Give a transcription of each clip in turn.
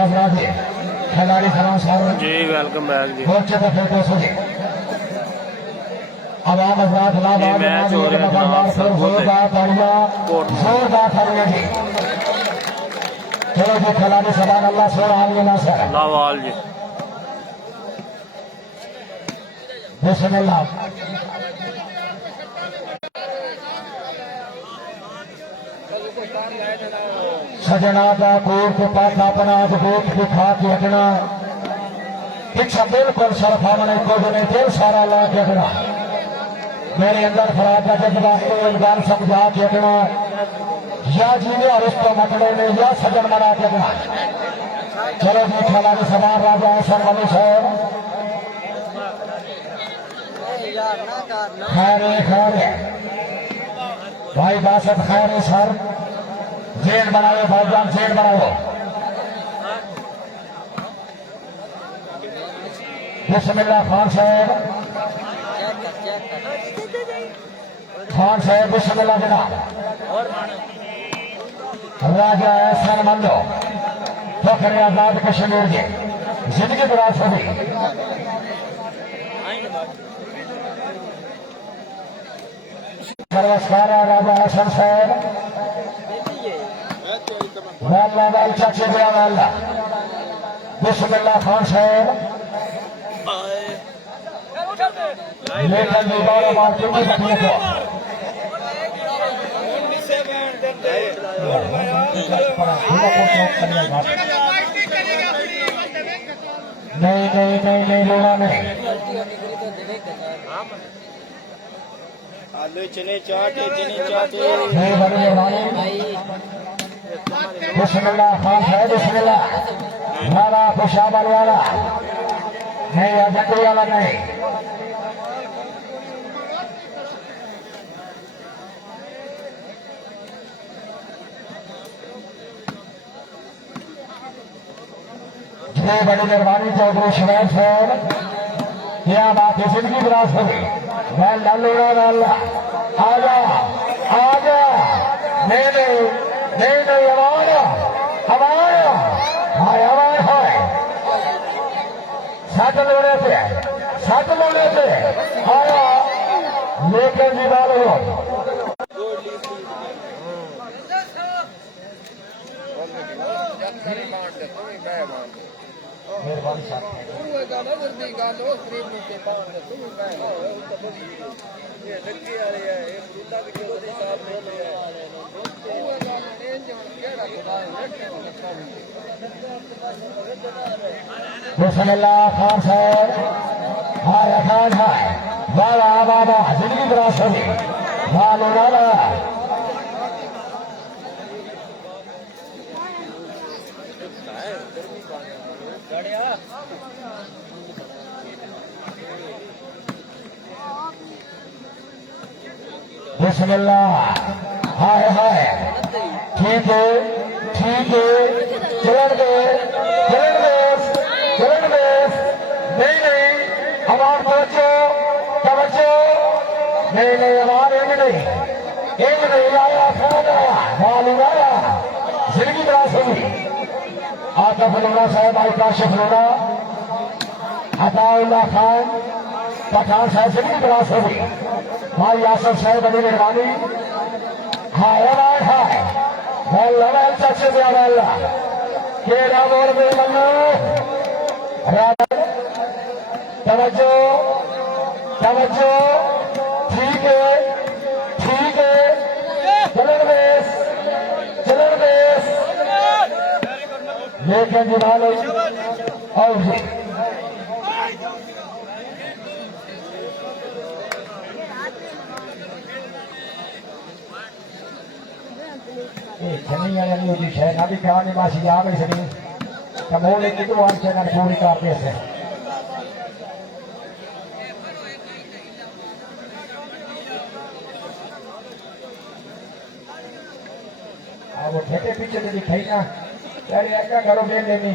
हजरात जी खिलाड़ी सलाम साहब जी वेलकम बैक जी। बहुत अच्छा फिर 200 जी आवाम हजरात लाबाद मैच हो रहा है जनाब जोरदार तालियां जोरदार तालियां जी। चलो जी खिलाड़ी सबान अल्लाह सोहान नासर लावाल जी बिस्मिल्लाह। सजना का कोट के पास अपना देख दिखा के हटना पीछा बिल्कुल सरफा मने को ने दिल सारा ला के हटना मेरे अंदर फराद का जज्बा एक बार समझा के हटना या जीने और उसको मटने में या सजन मना के हटना। चलो जी खेला के सवार राजा ऐसा मनुष्य है खैर भाई बासत खैर सर जेल बनाओ भाईजान जेल बनाओ। बिस्मिल्लाह खान साहब बिस्मिल्लाह जनाब राजा एहसन मंदो फखर आजाद कश्मीर जी जिंदगी दराज होगी। नमस्कार राजा एहसन साहब वाला वाल चाचे गया वाला बिस्मिल्लाह खान साहब लेकिन दोबारा मार्केट में बकने को नहीं लेना नहीं आलू चने चाटे नहीं बड़ी मेहरबानी। बिस्मिल्लाह खान है बिस्मिल्लाह नारा खुशाबल वाला नहीं अजंती वाला नहीं। जी बड़ी मेहरबानी चौधरी शवैब साहब क्या बात है जिंदगी विरासत होगी। मैं लालूरा वाला आजा आजा नहीं हमारा हाय सात लोड़े पे आया लेकर दीवार हो मेहरबानी बिस्मिल्लाह खान साहब हाय खान है बाबा जिंदगी विरासत होगी वाला बिस्मिल्लाह हाय ठीक है चलन दे नहीं हमार तवज्जो नहीं हमार एक नहीं आया फोन आया मालूम आया जिंदगी विरासत होगी। आतफ लोड़ा साहब आई काशिफ लोड़ा अताउल्लाह खान पठान साहब जिंदगी विरासत होगी। भाई आसफ साहब बड़ी मेहरबानी हाय मैं चाचे दिया वाला केरा बोल गई मन्नू तवज्जो ठीक है चलन बेस लेकिन जुबान और जी छन्नी वाली शहर ना भी कहानी मासी आ गई सनी कमोल एक तो वन चैनल पूरी करते से अब ठेके पीछे से दिखाई ना यार एक घरों दे लेनी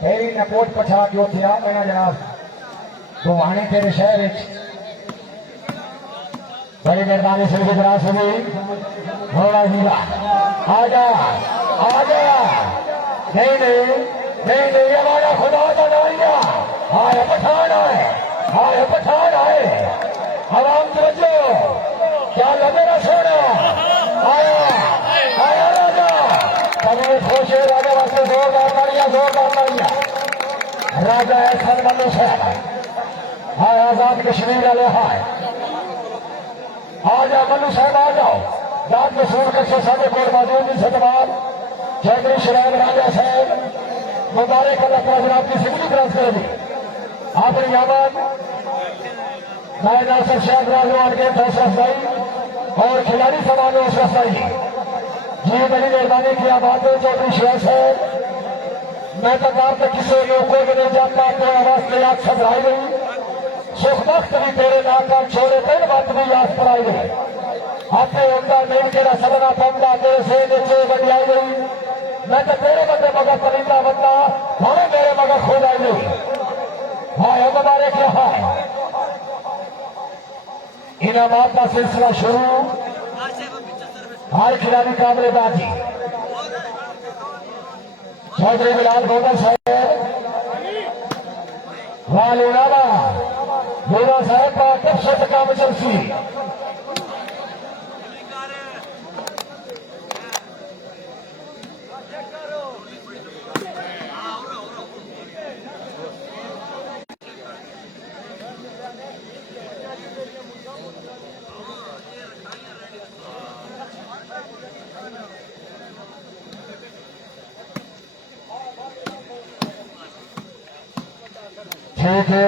फेरी ने पोट पछा जो थे आ मैंने जनाब तो आने तेरे शहर बड़ी मेहरबानी से गुजरात से भी घोड़ा हीरा आजा नहीं नहीं नहीं ये हमारा खुदा का नारिया आए पठान आए हराम तवज्जो क्या लगे ना सोना आया राजा कभी खुश है राजा वास्ते जोरदार मारिया राजा है सलमान साहब हाय आजाद कश्मीर वाले हाय आ जाओ मनु साहब आ जाओ दाद में सूर कर साढ़े कोट मौजूद सतबाद चौधरी शराब राजा साहब मुबारक अल्लाह जनाब की सिंगली क्रॉस कर दी आपने यामन भाई नासिर शाह राजवान के फैसला भाई और खिलाड़ी समान रसाई जी बड़ी मेहरबानी किया बात है चौधरी शराब साहब मैं तो बात किसी लोगों को नहीं जानता तो आवाज में याद सजाई गई सुख वक्त भी तेरे नाम का छोड़े तेरे बात भी याद पर आई गई अपने अंदर नहीं तेरा सदना बंदा तेरे से नीचे बड़ी आई गई मैं तो तेरे बंदे मगर परिंदा बंदा हमें मेरे मगर खोद आई गई हाँ हम हमारे क्या है इनामात का सिलसिला शुरू हर खिलाड़ी कामरेबाजी चौधरी बिलाल गोदर साहब वालुनामा गोरा साहब का कब से काम चलती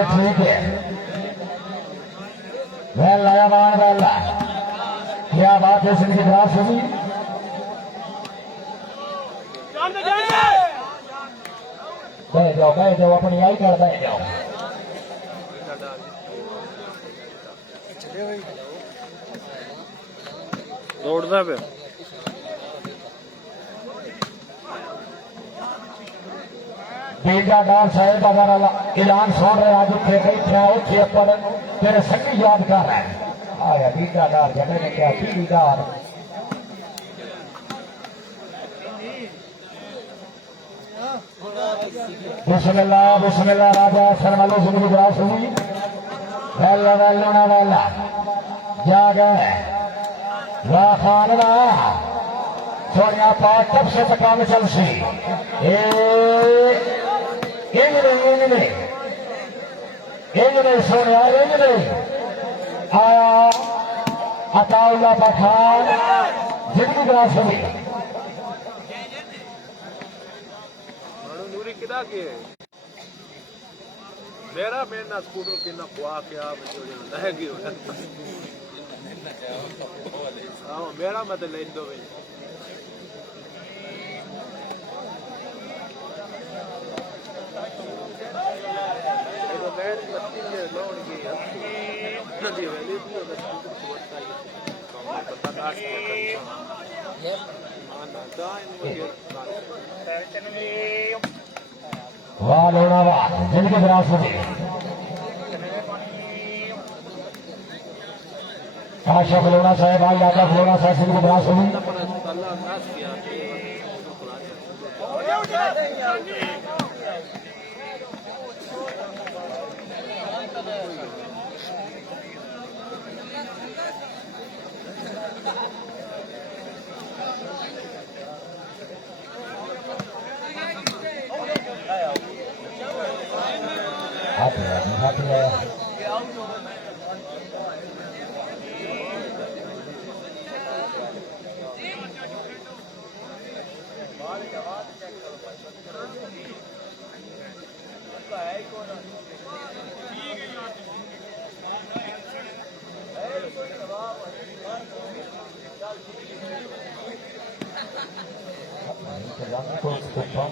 ठीक है वेला यामान वेला क्या बात है सिंधी ग्रास हुई बैठ जाओ अपनी आई कर बैठ जाओ दौड़दा पे बेजा डाल साहेब अगर ऐलान सुन रहे आज उठे बैठे उठे पर तेरे संगी याद कर रहे हैं आया बीजा डाल जगह ने क्या बीजादार बिस्मिल्लाह राजा सरमलो जिंदगी ग्रास हुई वेला वेलोना वाला जा गए वाह खानना सोनिया पाठ तब से काम चल सी सोनिया आया अताउल्ला पठान जिंदगी ग्रास हुई नूरी किदा के मेरा मेरा स्कूटर कितना खुआ के आप है कि हां मेरा मत ले दो भाई तो मैं मत्ती में लोड की नदी वाली तो स्कूटर छोड़ता है पता काट के आना दाइन मुझे वाह लोना वाह जिंदगी ग्रास हुई आशा लोना साहेब आज आपका लोना साहब जिंदगी ग्रास हुई happy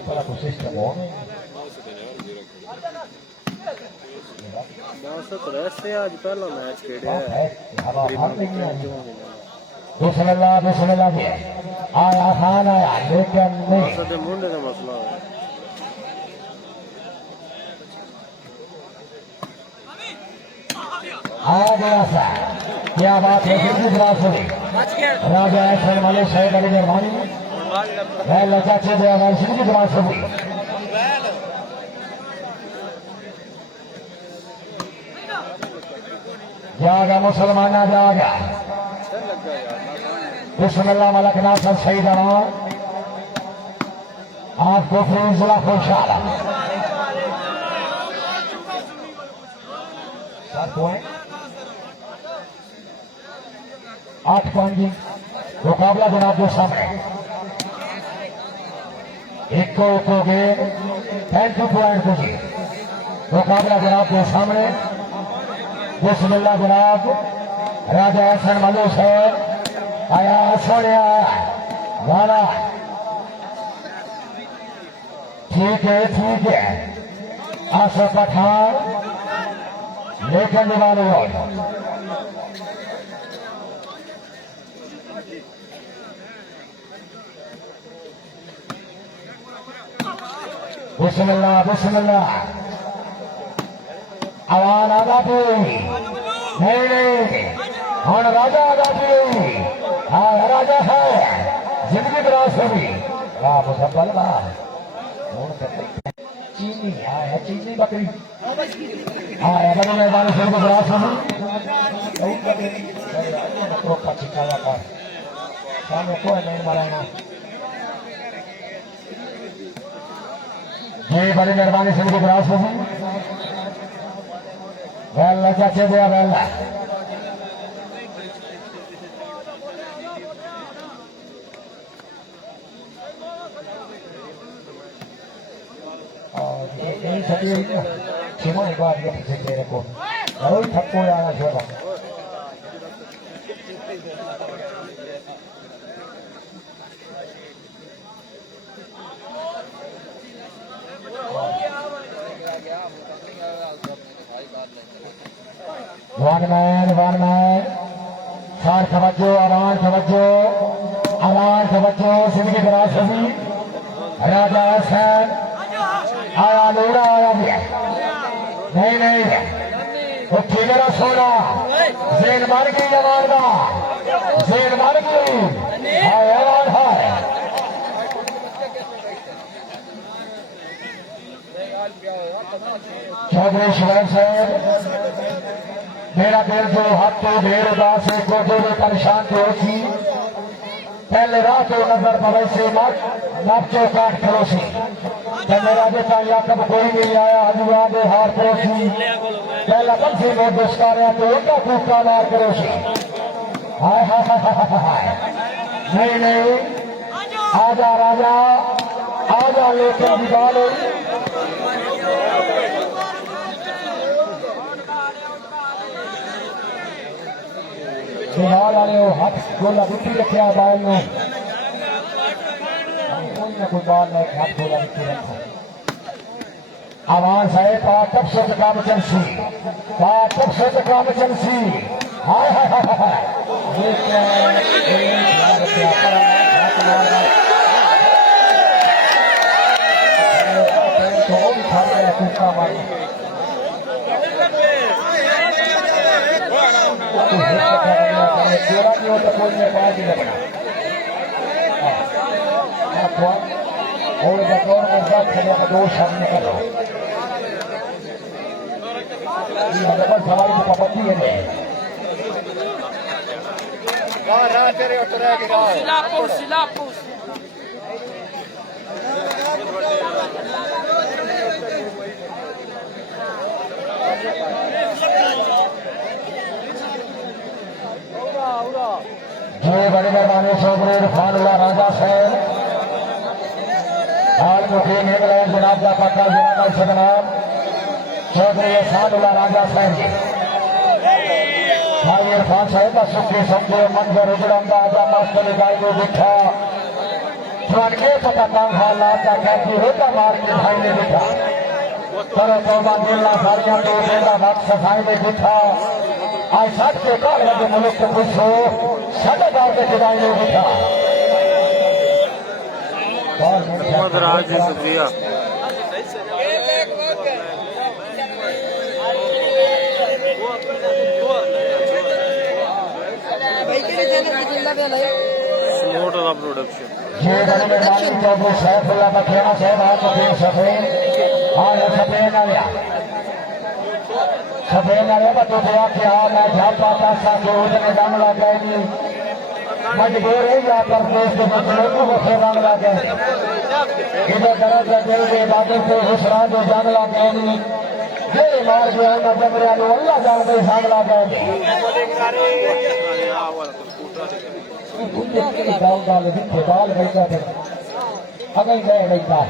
para tu sistema बस तो वैसे आज पहला मैच खेले बिस्मिल्लाह आया खान आया लेकिन नहीं मुंडे का मसला है आया गया सा क्या बात है जिंदगी ग्रास हुई राजा ऐसे वाले शहर बड़ी मेहरबानी है लचा से जिंदगी ग्रास हुई जागा मुसलमाना जागा बिस्मिल्लाह मलक नासर सही दवा आपको फैसला खुशाला 8 पॉइंट मुकाबला जनाब के सामने एक को गेम 30 पॉइंट को जी मुकाबला जनाब के सामने बिस्मिल्लाह जनाब राजा हसन मलूक है आया सोने वाला ठीक है आसर पठान लेकर दीवार बिस्मिल्लाह बिस्मिल्लाह आवान आजादी नहीं हम राजा आजादी हाँ राजा है जिंदगी विरास होगी वाह मुसब्बल वाह चीनी हाँ चीनी बकरी हाँ बड़ी मेहरबानी से उनको विरास होगी तो पची का व्यापार सामने कोई नहीं मराना जी बड़ी मेहरबानी से उनको विरास होगी वेल्ला चाचे दिया वेल्ला यही सभी सीमा एक बार ये पीछे तेरे को और थप्पो आना छोड़ा वन मैन सार तवज्जो आवान तवज्जो जिंदगी विरास होगी राजा हसन आया लोड़ा आया भी नहीं वो ठिगरा सोना जेल मार गई जवान का जेल मार गई आवान है चौधरी शिवान साहब मेरा दिल जो हफ्ते ढेर उदास है गोदे में परेशान थे होती पहले रात को नजर पड़े से नापचो काट पड़ोसी मेरा बेटा या कब कोई नहीं आया हजूरा दे हार पड़ोसी पहला बंसी में दुष्कार्या तो उनका कूका मार पड़ोसी हाय हाय नहीं आजा राजा आजा लेकर दीवार दीवार वाले हाथ गोला रुकी रखे बाल में कोई ना कोई बाल में हाथ गोला रुकी रखा आवाज है पाटप से काम चलसी पाटप से काम चलसी हाय हाय हाय ये क्या तो भी खा गया कुत्ता मारी तेरा नहीं होता कोई ने पार्टी लगना और बकौर में बात करने का दो सामने कर रहा हूँ सवारी की पाबंदी है नहीं जो बड़ी मेहरबानी चौधरी इरफानुल्लाह राजा साहब हाल मुठीन इंग्लैंड जनाब का पक्का जनाब से जनाब चौधरी इरफानुल्लाह राजा साहब जी भाई इरफान साहब का सुखी समझे मंजर उजड़म आजा मास्टर गाय को बिठा के पता काम खाला कहती होता मार के भाई ने बिठा करो तोबा दिल्ला सारिया तो बेड़ा वक्त सफाई में बिठा आज सच के काल के मुल्क को खुश हो साढ़ेदार के खिलाड़ी ने बिठा राज शुक्रिया प्रोडक्शन चौधरी सैफुल्लाह बखेड़ा साहब आप सफेद आ गया सफेद नारे बतो दिया कि हाँ मैं झापा पैसा के उसने दम लगाएगी मजबूर है या पर देश के कुछ लोगों को फिर दम लगे इधर दरद दिल के बातों से हुसरा जो जंग लगाएगी ये मार गया ना जमरिया लो अल्लाह जान के सांग लगाएगी डाल डाल दिखे डाल बैठा थे अगर गए बैठा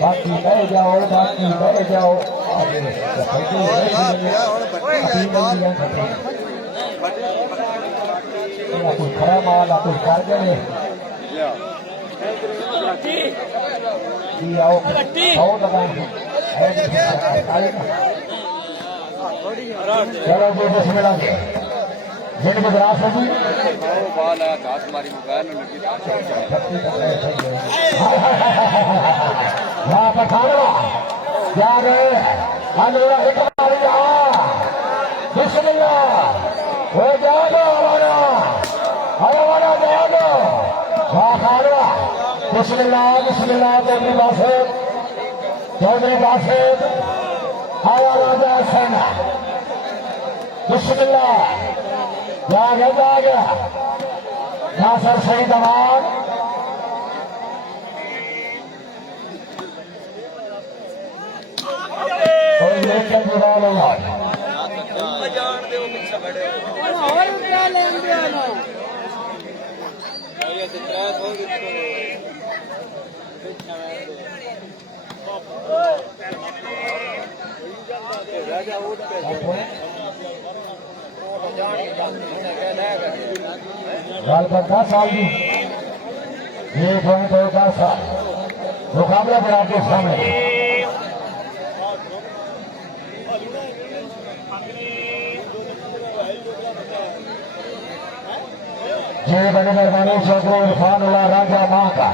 बाकी बह जाओ कोई खरा माल कोई कर गए आओ चलो जी बिस्मिल्लाह जिनकी विरासत होगी यहाँ पर खाना क्या गए बिस्मिल्लाह वो जाओ हमारा जाओ वहाँ खाना बिस्मिल्लाह बिस्मिल्लाह चौधरी बासित आया राजा सेना बिस्मिल्लाह जा गया नासर शहीद अमान और लेकर जुड़ा लोग गाल पर 10 साल की ये पॉइंट और 10 साल मुकाबला पर आपके सामने ये बने मेहरबानी चौधरी इरफान उल्ला राजा माँ का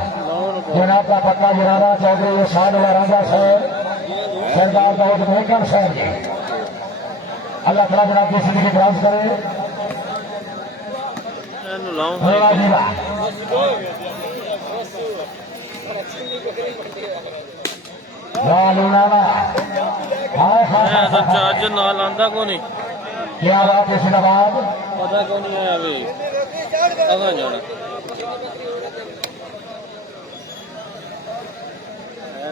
जनाब का पक्का गिराना चौधरी इरफान उल्ला राजा साहब सरदार दाऊद मेहकर साहब जी अल्लाह तआला जनाब की जिंदगी दराज करे चार्ज नाल आंदा को नहीं क्या बात है इस्लामाबाद पता को नहीं है अभी अगा जाना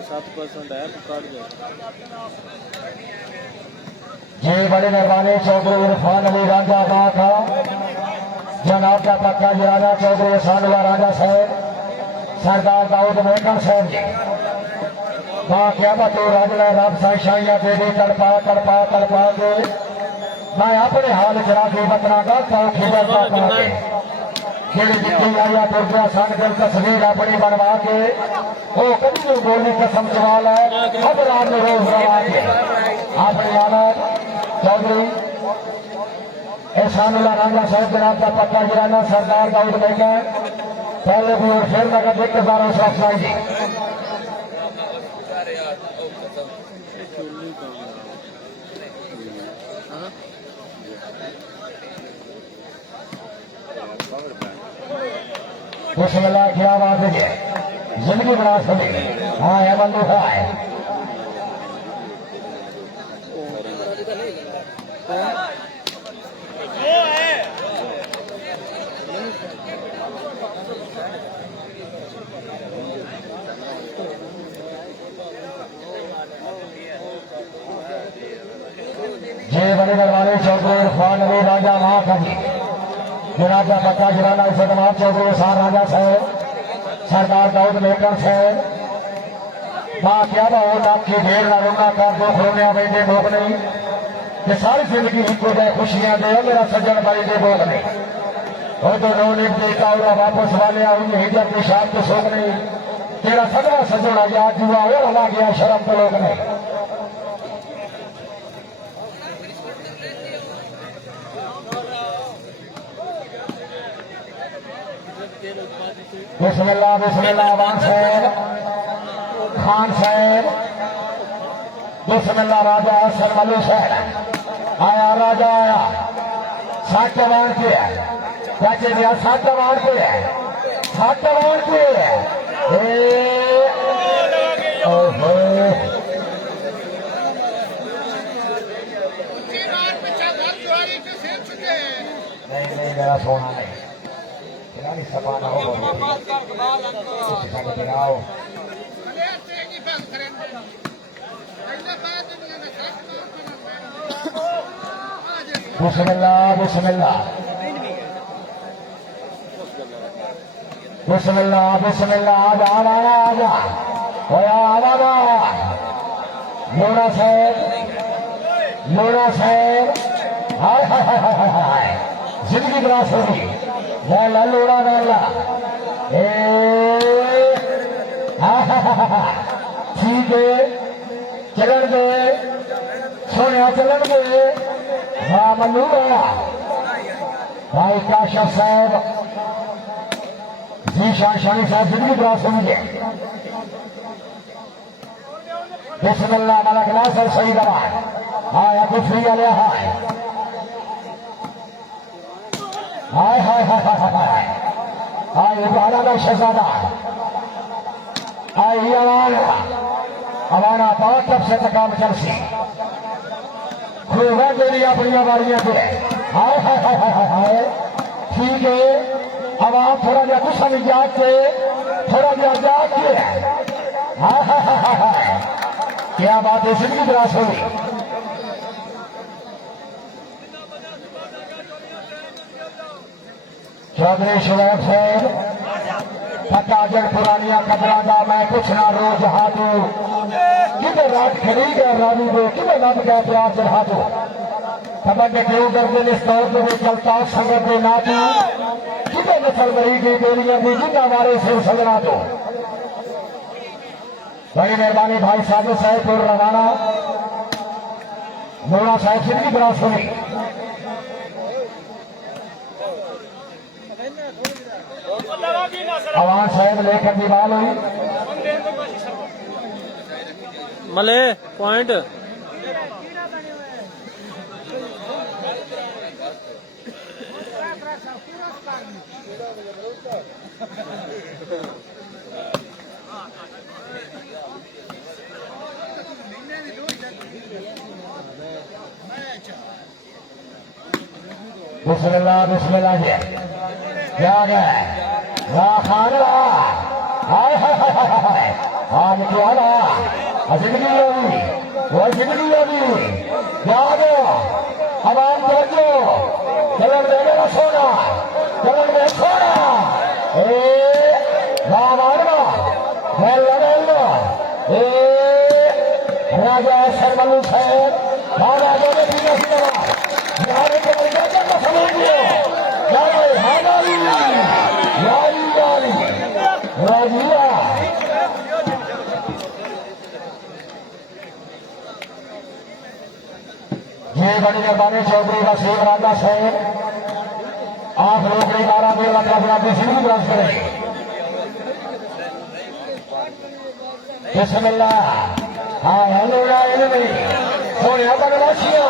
7% है तो काट दो जी बड़ी मेहरबानी चौधरी इरफान अली राजा माँ का जनाब का पक्का गिराना चौधरी इरफान उल्ला राजा साहब सरदार दाऊद मेहकर साहब जी माँ क्या बतो राजला रब साइशाइया दे तड़पा के मैं अपने हाल चला के बतना का जेड़ी जितनी आया तुरजा सन दिल तस्वीर अपनी बनवा के वो कभी बोलने कसम सवाल है अब रात में रोज रवा के अपनी आदत चौधरी एहसान उल्ला राजा साहब जनाब का पक्का गिराना सरदार दाऊद मेहकर पहले भी और फिर नगर देख के सारा अफसाई जी बिस्मिल्लाह क्या बात है जिंदगी बना सके हाँ है बंदूक है जय बड़े दरबारे चौधरी इरफान अली राजा माँ का जी जनाब का पक्का गिराना इस जमात चौधरी इरफान राजा साहब सरदार दाऊद मेहकर साहब माँ क्या बहु नाथ की ढेर ना रोना कर दो खड़ोने बैठे लोग नहीं ये सारी जिंदगी को जाए खुशियां दे मेरा सज्जन भाई दे बोल नहीं वो तो रोने देता और वापस वाले उन हिजर की शाम तो सोख नहीं तेरा सगड़ा सज्जन आ गया जुआ और हला गया शर्म तो लोग नहीं बिस्मिल्लाह बिस्मिल्लाह अवान साहब खान साहब बिस्मिल्लाह राजा हसन मलू साहब आया राजा आया 7 अवान के बच्चे दिया 7 अवान के 7 अवान के मेरा सोना नहीं खिलाड़ी सपाना हो गिराओ बिस्मिल्लाह बिस्मिल्लाह बिस्मिल्लाह बिस्मिल्लाह आजा आजा आजा होया आजा लोड़ा साहब हाय हाय हाय हाय हाय हाय जिंदगी बरास होगी ला लोड़ा ला ए ठीक है चलन दे सोनिया चलन दे हाँ मनु भाई काशा साहब जी शानी साहब जिंदगी बरास होंगे बिस्मिल्लाह मलक नासर सही दवा हाय अबू फ्री वाले हाय हाय हाय हाय हाय हाय हाय इब्राहिम का शहजादा हाय ये अवाना बहुत तब से तकाम चलसी खुदा तेरी अपनी बारियां पे हाय हाय हाय हाय हाय हाय ठीक है अब आप थोड़ा जा गुस्सा में जाके थोड़ा जा जाके हाय हाय हाय हाय हाय क्या बात है जिंदगी बरास होगी चौधरी शुएब साहब फटाजर पुरानिया कबरादा मैं कुछ ना रोज हाथू किधर रात खड़ी गया रानी दो किधर रब गया प्यार चढ़ा दो खबर के क्यों दर्द इस तौर पर भी चलता संगत दे नाती किधर नसल बरी की बेलियां भी जिंदा मारे से सजना दो बड़ी मेहरबानी भाई साधु साहब और रवाना मोड़ा साहब जिंदगी बरास होगी आवाज साहब लेकर दीवार हुई मले पॉइंट बिस्मिल्लाह बिस्मिल्लाह जी क्या गया खान हाय हाय हाय हाय हाँ निकला जिंदगी होगी वो जिंदगी होगी क्या गया अब आप जो चलन देगा सोना चलन में सोना ए मैं लड़ेगा ए राजा सरमलू साहब महाराजा ने भी नहीं लड़ा बिहार के मर्यादा का समझिए राजिया ये बड़ी मेहरबानी चौधरी का शेख राजा साहब आप लोग 12 देर अपना जिंदगी बरास करें बिस्मिल्लाह हाँ हेलो नहीं सोनिया बनवासिया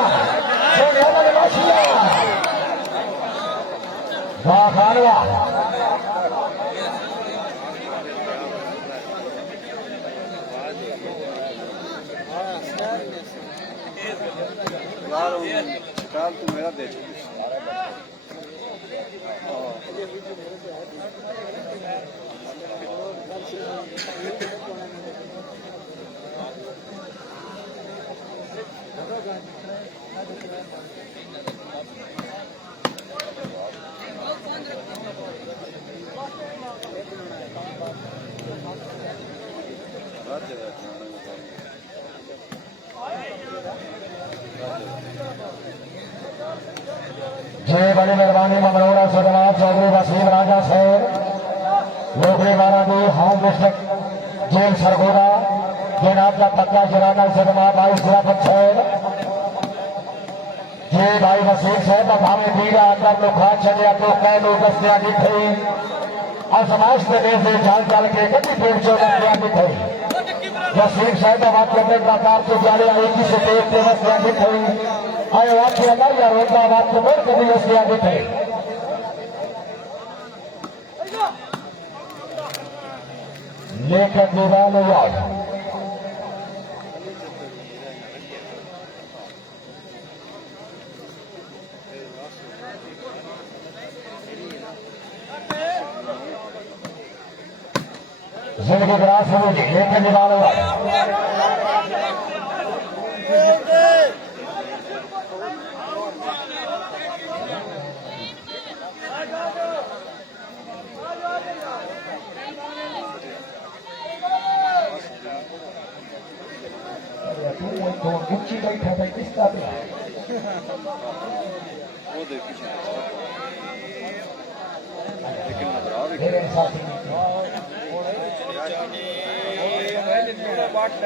वाह खानवा काल तू मेरा दे जय बड़ी मेहरबानी ममरोड़ा सदनाथ चौधरी वसीम राजा साहब लोकड़ी मारा दी होम डिस्ट्रिक्ट जेल सरगोड़ा जनाब का पक्का जराना सदमा भाई सियाफत साहब ये भाई वसीम साहब भावे दीरा अंदर लोग खा चलिया तो कै लोग दस्तिया दिखाई आसमाश प्रदेश से जान चल के कभी पेड़ चौदस्तिया दिखाई वसीम साहब बात करने का कार तो जाने एक ही से पेड़ पे दस्तिया दिखाई आए वाक्य अंदर या रोजा बात को बढ़ कभी दस्तिया दिखाई लेकर दीवार याद जिंदगी ग्रास हो जी लेके निकालो तो गुच्ची बैठा था किसका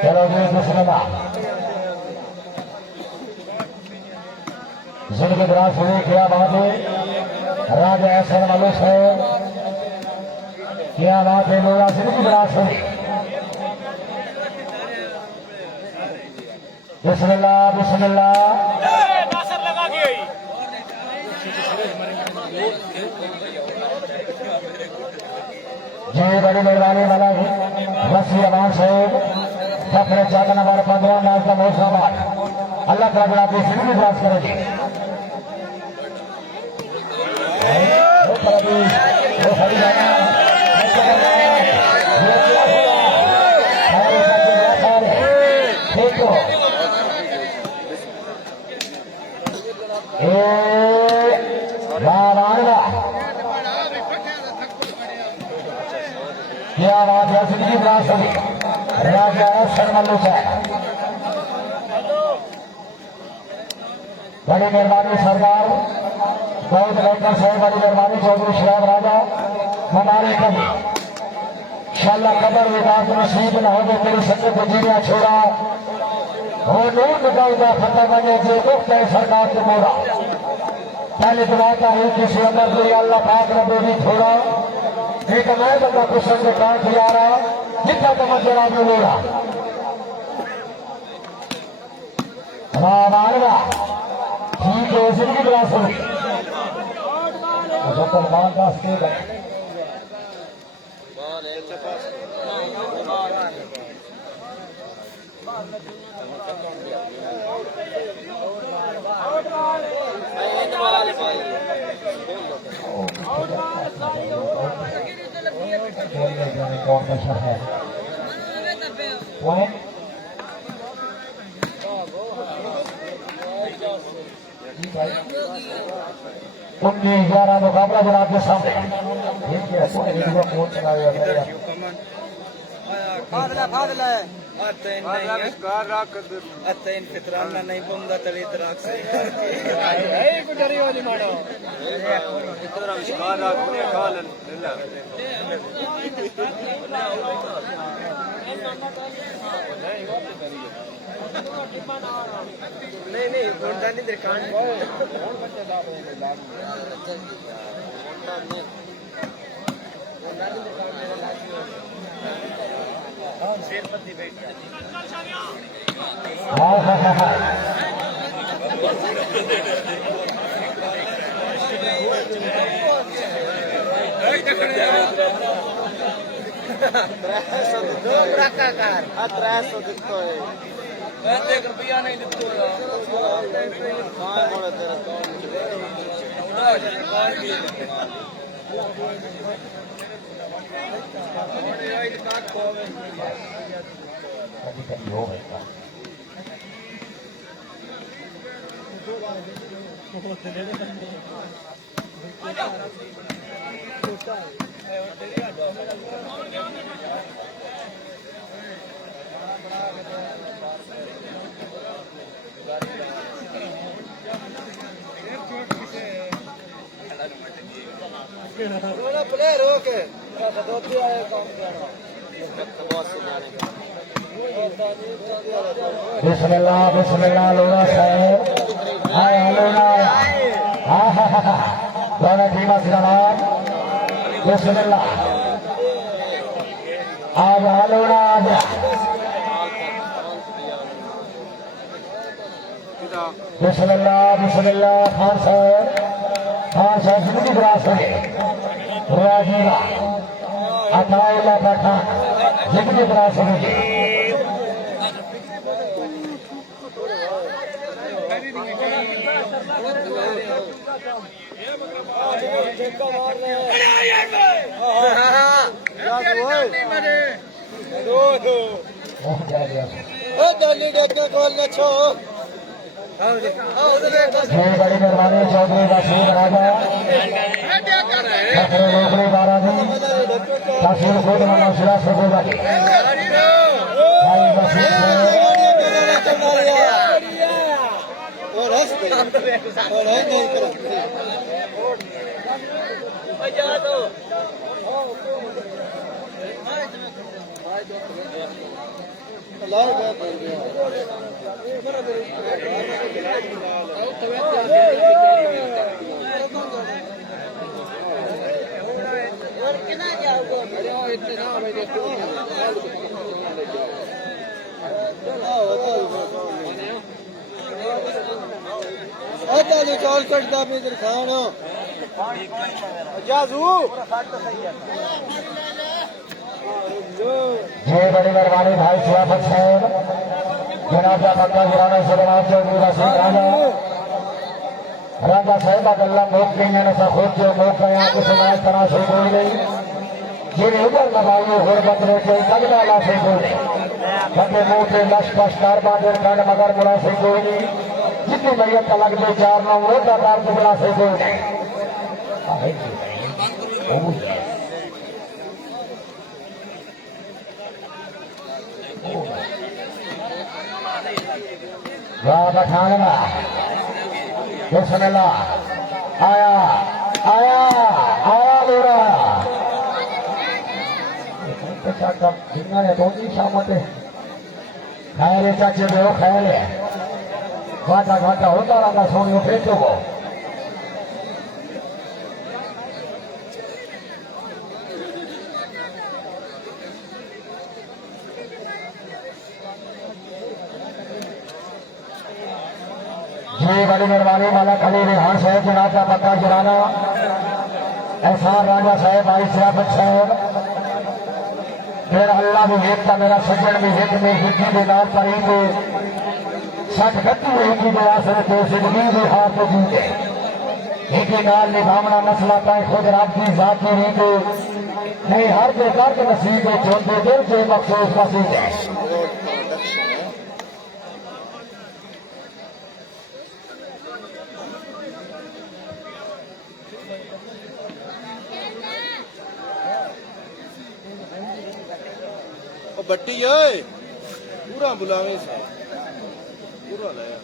चलो जिनके ग्रास हुए क्या बात है राजा ऐसा मलूस है क्या बात है लोग जिनकी ग्रास हुई बिस्मिल्लाह बिस्मिल्लाह जी बड़ी मेहरबानी वाला रसी अमान साहेब फखर चाक नंबर 15 मैच का मौसमाबाद अल्लाह ताला आपकी जिंदगी पास करेगी क्या बात है जिंदगी पास होगी राजा शर्मलू है बड़ी मेहरबानी सरदार बहुत लेकर साहब बड़ी मेहरबानी चौधरी शराब राजा हमारे कभी शाला कबर विकास नसीब न हो तेरी सत्य को जीना छोड़ा हो नूर निकालता फतेह बने जो दुख है सरकार के मोड़ा पहले दुआता है किसी अंदर कोई अल्लाह पाक ने बेबी छोड़ा एक मैं बंदा कुशन के काट आ रहा जितना तमक जरा में लोड़ा मारवा ठीक है जिंदगी ग्रास होगी मुसलमान का स्टेट है कौन नशा है पॉइंट 19-11 मुकाबला जनाब के सामने ठीक है कौन चलाया फादला अतैन फितराना नहीं बंदा तले तराक से डरी वाली मारो इतना विस्कार राख ने खालन नहीं बंदा नहीं दिखान शेरपति बैठ रुपया नहीं प्लेयर हो के बिस्मिल्लाह बिस्मिल्लाह लोड़ा साहब हाय लोड़ा दोनों टीम जनाब बिस्मिल्लाह आज लोड़ा आ गया बिस्मिल्लाह बिस्मिल्लाह खान साहब जिंदगी ग्रास है राजीवा अताउल्लाह पठान जिंदगी ग्रास होगी मार रहे हैं ओ डाली डेके कोल न छो बड़ी मेहरबानी चौधरी का सीध राजा नौकरी महाराजी तस्वीर खुद मनो सिरा से भाई चौल चढ़ता भी खान जाजू जी बड़ी मेहरबानी भाई सियाफत साहब जनाब का पक्का गिराना से जनाब चौधरी का सिंह राजा साहब अल्लाह मोक गई नशा खुद जो मोक गया कुछ नाच तरह से बोल गई जिन्हें उधर लगाइए होर बदले के तगड़ा ला से बोले बंदे मुंह से लश पश कार बादर कांड मगर मुड़ा से बोली जितनी मैयत का लगते चार नौ रोटा तार टुकड़ा से बोले वाह बठाना बिस्मिल्लाह आया आया आया लोरा चाचा जिंगा ने दोनी शामते खाए चाचे दो खाए ले घाटा घाटा होता रहा सोनियो फेंचो को जी बड़ी मेहरबानी वाला खली रिहान साहब जनाब का पक्का गिराना एहसान राजा साहब भाई सियाफत साहब मेरा अल्लाह भी हित का मेरा सज्जन भी हित में हिंदी के नाम पर ही तो सठ गति हिंदी के आसरे तो जिंदगी भी हार तो जीते हिंदी नाल निभावना नस्ला तय खुद रात की जाती नहीं तो नहीं हर के दर्द नसीब चोंदे दिल के मखसूस मसीह है बट्टी है पूरा बुलावे से पूरा लाया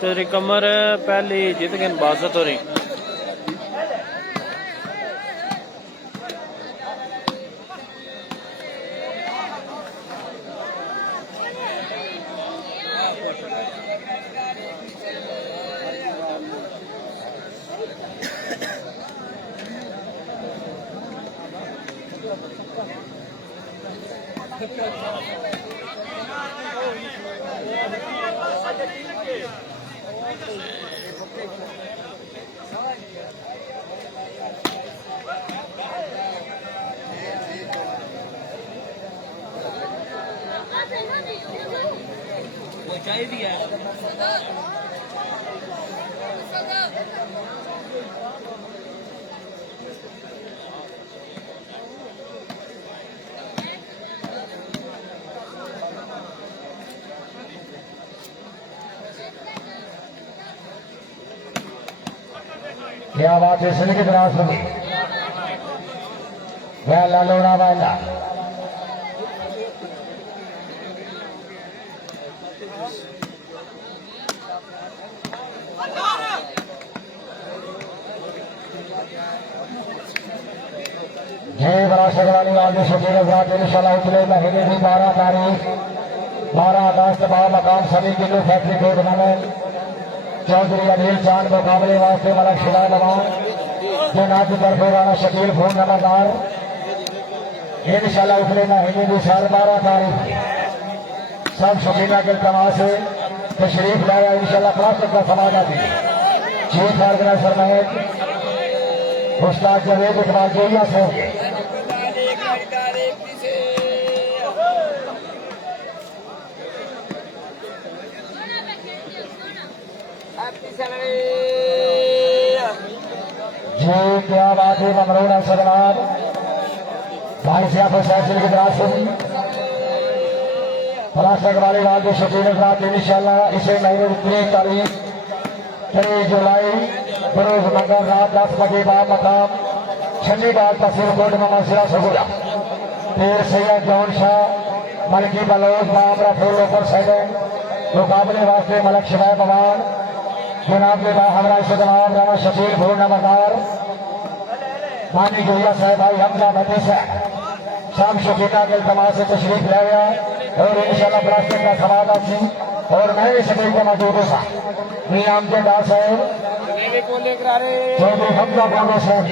तेरी कमर पहली जीत गए बाजत हो रही क्या बात है सिंह की तरह सुनी वह लालोड़ा वाला जय बड़ा शगवानी वाले शकील इंशाल्लाह उतरे महीने की 12 तारीख 12 अगस्त मकाम सभी किलो फैक्ट्री को टूर्नामेंट चौधरी अनिल चांद मुकाबले वास्ते मलक शिला नवान जो नाथ तरफ राना शकील फोन नंबरदार इंशाल्लाह उतरे महीने की 12 तारीख सब शकीला के तमा से तशरीफ लाया इंशाल्लाह प्लास्टिक का समाजा दी चीफ ऑर्गेनाइजर में उस्ताद जवेद इकबाल जोइया से जी क्या बात है ममरूना सदनार भाई सियाफत साहब की तरफ से प्लास्टिक वाले वाल के शकील रात इंशाल्लाह इसे महीने की 3 तारीख 3 जुलाई बरोज मंगल रात 10 बजे बाद मकाम चंडीगढ़ तहसील कोट मोहम्मद सिरा सगुड़ा पीर सैयद जौन शाह मलकी बलोच बामरा फूल ऊपर सैलेंड मुकाबले वास्ते मलक शिवाय पवान जनाब के हमरा से जनाब राना शकील भूल नंबरदार मानी जोया साहब भाई हमजा भट्टी से शाम शकीला के तमाम से तशरीफ ले गया और इंशाल्लाह प्लास्टिक का सवाल थी और मैं भी शकील को मौजूद था नियाम के दास साहब चौधरी हमजा बाबा साहब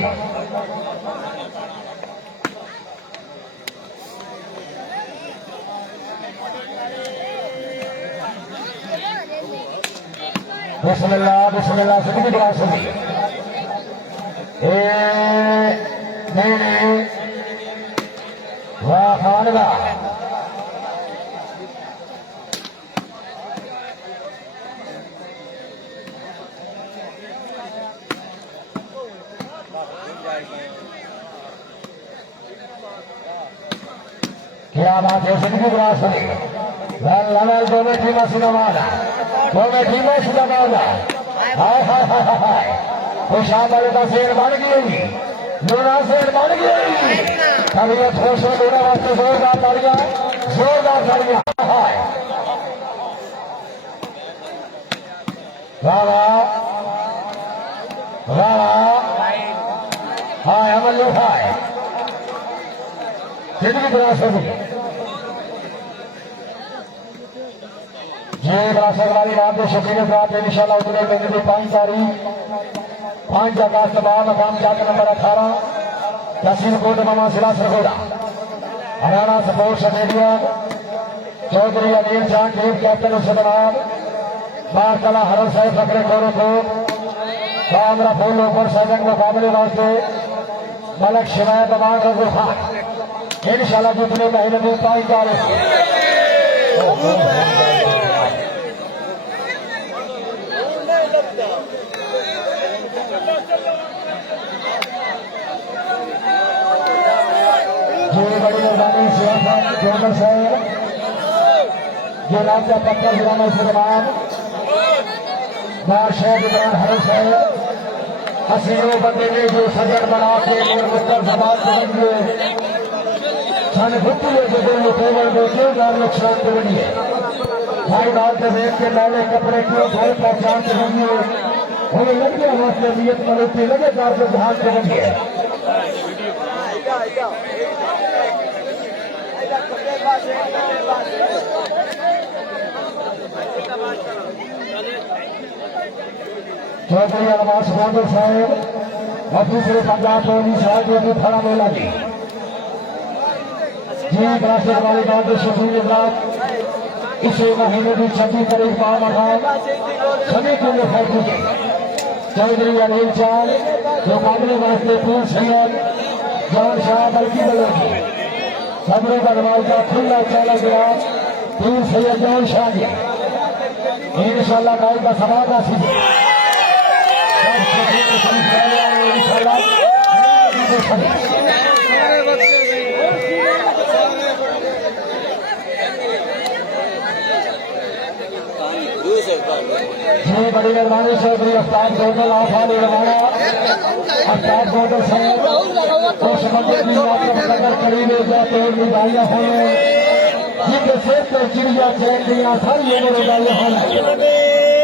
बिस्मिल्लाह बिस्मिल्लाह सभी की दुआ सुनी नहीं वाह खानगा क्या बात है सभी की दुआ सुनी लवल दो में टीम सुनवाना दो में टीम सुनवाना हाय हाय हाय हाय खुशाब वाले का शेर बन गई दोनों शेर बन गई अभी ये ठोसों दोनों वास्ते जोरदार तालियां हाय वाह वाह हाय अमल लो हाय जिंदगी प्रयास होगी ये विरासत वाली बात है शकील रात इंशाल्लाह उतरे महीने की 5 तारीख 5 अगस्त मकाम जाकर नंबर 18 तहसील कोट मामा सिला सरगोड़ा हरियाणा स्पोर्ट्स स्टेडियम चौधरी अनिल चांद टीम कैप्टन उसमान बारकला हरल साहिब फकरे कोरो को कामरा फूल ऊपर सैनिक मुकाबले वास्ते मलक शिवाय बमान रजू खान इंशाल्लाह जितने महीने में 5 तारीख बड़ी मेहरबानी जोनर साहब जो नाम का पत्थर गिराना सुलेमान बादशाह इमरान हरल साहब हसीनों बंदे ने जो सजन बना के मुकर समाज बनेंगे सन भुट्टी जो दोनों टेबल में जोरदार नुकसान करेंगे भाई बात के देख के मैंने कपड़े क्यों धोए पहचान करेंगे उन्हें लगे हमारे नियत पड़ोसी लगे कार से ध्यान करेंगे चौधरी अरबाज बहादुर साहब और दूसरे पंजाब पुलिस साहब जो खड़ा मेला जी प्लास्टिक वाली बात शकील रात इसे महीने की 26 तारीख सभी के लिए फैक्ट्री के चौधरी अनिल चांद मुकाबले वास्ते पीर सैयद जौन शाह बल्कि बलोची सबरों का नमाज का खुला चला गया पीर सैयद जौन शाह इंशाल्लाह गाय का समाधा सीधे जी बड़ी मेहरबानी चौधरी अफ्ताब गोदल आफाली रवाना अफ्ताब गोदल साहब उस मंदिर की नगर करीब तोड़ निभाइया होने जिनके सिर पर चिड़िया चैन दिया सारी उम्र निभाइया होने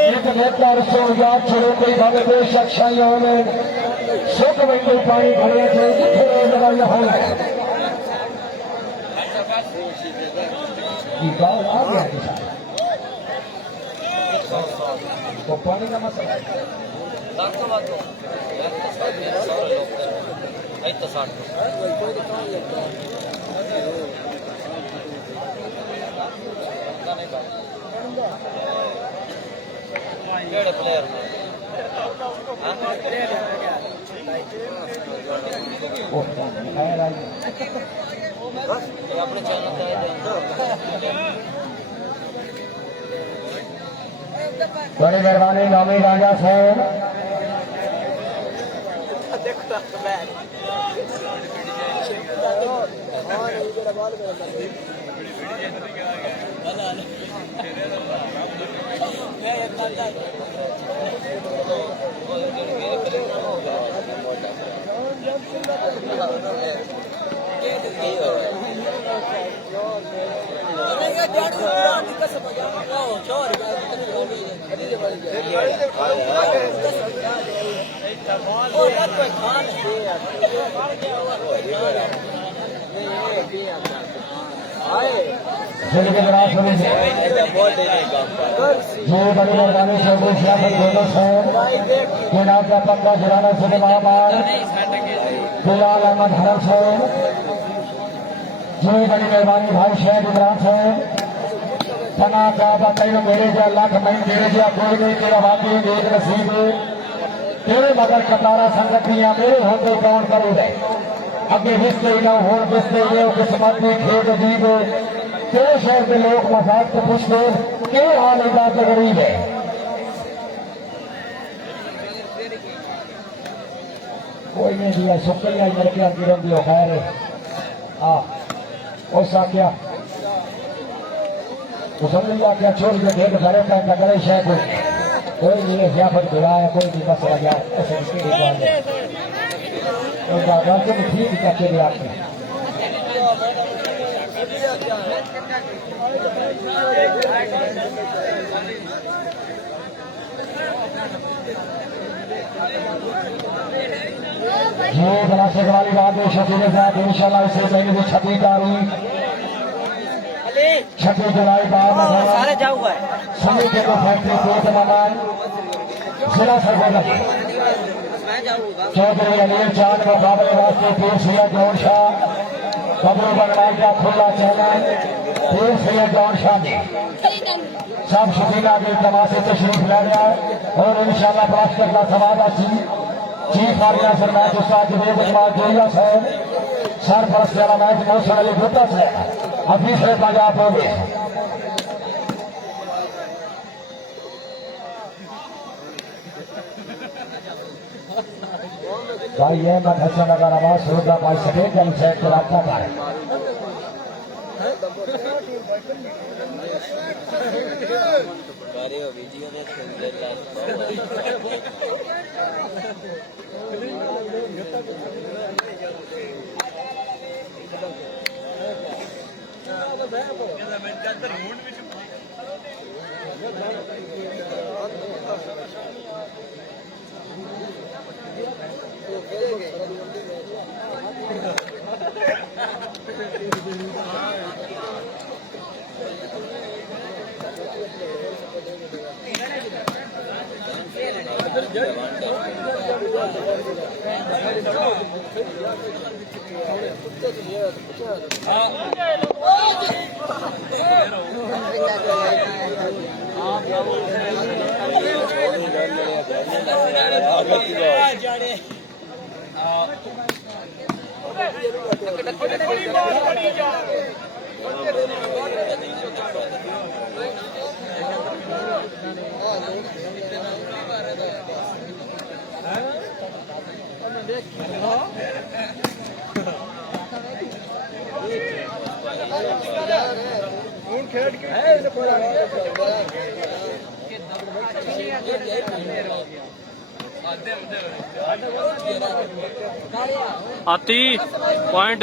एक नेता रसो याद छोड़ो कोई भावे बेशक शाइया होने सुख में कोई पानी भरे थे जिथे निभाइया होने गाँव आ गया तो पानी का मसला है प्लेयर अपने चैनल बड़ी मेहरबानी नामी राजा साहब जो बड़ी मेहरबानी से जनाब का पक्का जराना से महामार बिलाल अहमद हरम साहब जो बड़ी मेहरबानी भाई शहद इमरान साहब तना का बताइए मेरे जा लाख मैं मेरे जा कोई नहीं तेरा वाकई एक नसीब तेरे मगर कतारा संगतियां मेरे होते कौन करोगे अगे रिश्ते न हो रिश्ते किस्मत में खेत अजीब तेरे शहर के लोग मजाक को पूछते क्यों हाल इदा के गरीब है कोई नहीं दिया सुकरिया लड़कियां गिरन दियो खैर ऐसा क्या तो समझ लिया क्या छोड़ के देख घरे का नगरे शहर कोई नहीं है जियाफत बुलाया कोई नहीं बस लग गया ऐसे इसके ठीक करके भी आपने ये बलाशे वाली बात है छठी के साथ इंशाल्लाह इससे पहले भी 26 तारीख 26 जुलाई सारे जाऊंगा समिति को फैक्ट्री कोर्ट ममान जिला सरगोदा चौधरी अलीर चांद मुकाबले वास्ते पीर सैयद जौन शाह बबलू बंगलाल का खुला चैनल पीर सैयद जौन शाह जी सब शकीला के तमाशे तशरीफ ला गया और इंशाल्लाह प्लास्टर का समाधा चीफ ऑर्गेनाइजर मैच उस्ताद जुबेद इकबाल जोया साहब सरपरस्त वाला मैच मौसम अली भुट्टा से अभी से पंजाब हो गए भाई ये मत हसन अगर आवाज होगा भाई सके जब सेट कराता था वीडियो हाथी पॉइंट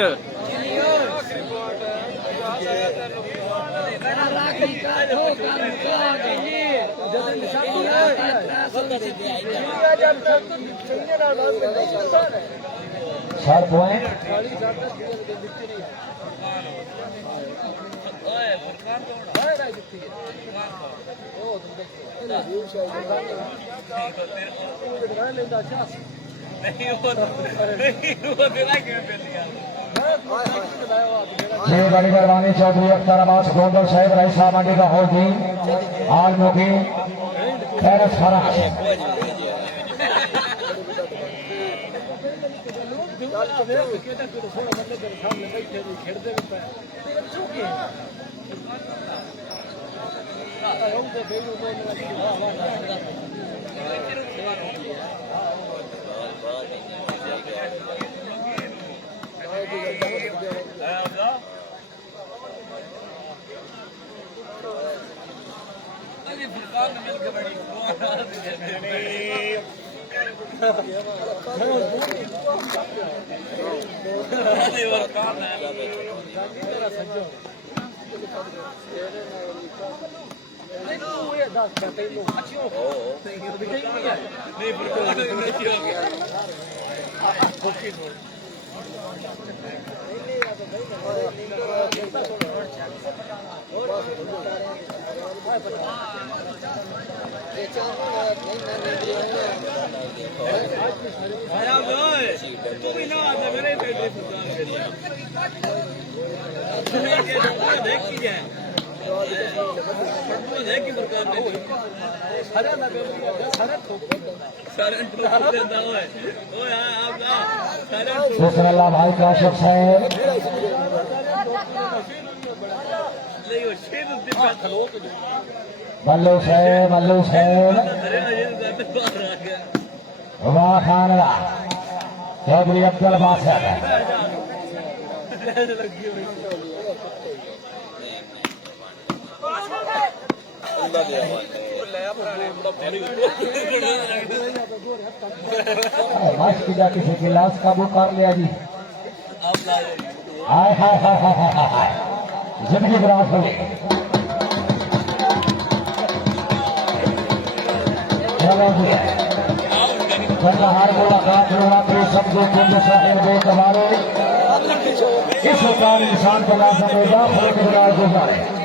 चार पॉइंट जय बड़ी मेहरबानी चौधरी अख्तर अब्बास गोंदल साहेब रईसा मंडी का होगी आलमुखी खैरत खराश बिस्मिल्लाह भाई काशिफ साहब मल्लू साहब वाह खान चौधरी अब्दुल बादशाह मस्त की जाती से गिलास काबू कर लिया जी। हाय हाय हाय हाय हाय हाय जिंदगी बराबर हो गई। चलो जी हार मुलाकात के शब्दों कुंज साहिब दे कमारे इस इंसान को ना समझा फर्क गुजार